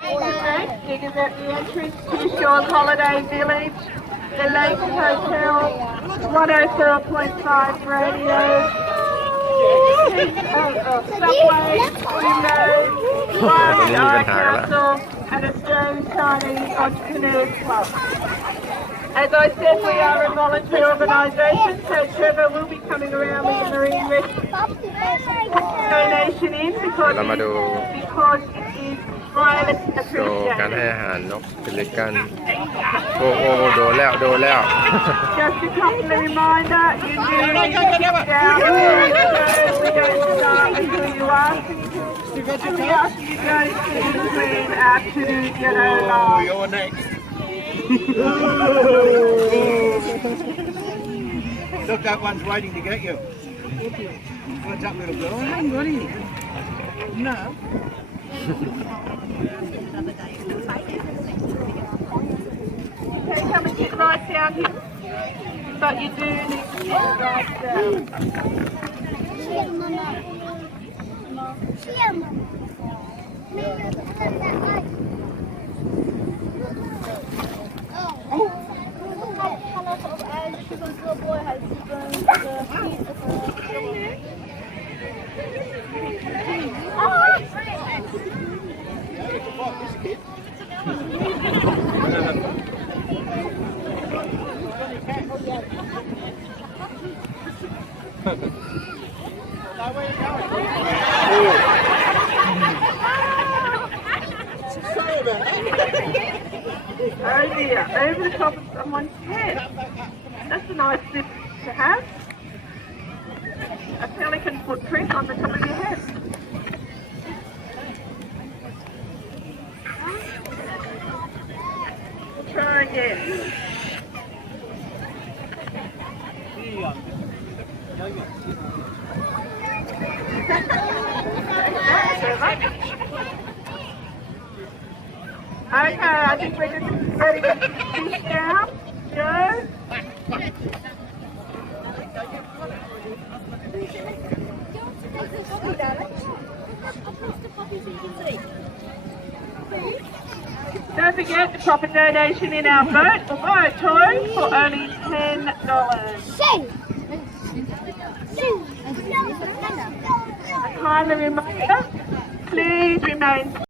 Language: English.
Dig is at the entrance to Shores Holiday Village, the Lake Hotel, 104.5 radio, subway, windows, Private Eye Council, and Australian Chinese Entrepreneurs Club. As I said, we are a voluntary organisation, so Trevor will be coming around with a marine rescue donation in because it is highly โชว์การ appreciated. ให้อาหารนกเพลิกันโอ้โอ้โดนแล้วโดนแล้ว Just a couple of reminder, you do down the we don't start until you ask. And we ask you don't sit in between absolute yellow lines. You're next. Look, that one's waiting to get you. What's up, little girl? I haven't got any. No. Okay, come and sit right down here. But you do need to sit right down. Oh dear, over the top of someone's head. That's a nice zip to have. A pelican footprint on the top of your head. We'll try again. Okay, I think we're just ready to fish down. Joe? Don't forget to pop a donation in our boat or buy a toy for only $10. A kindly reminder, please remain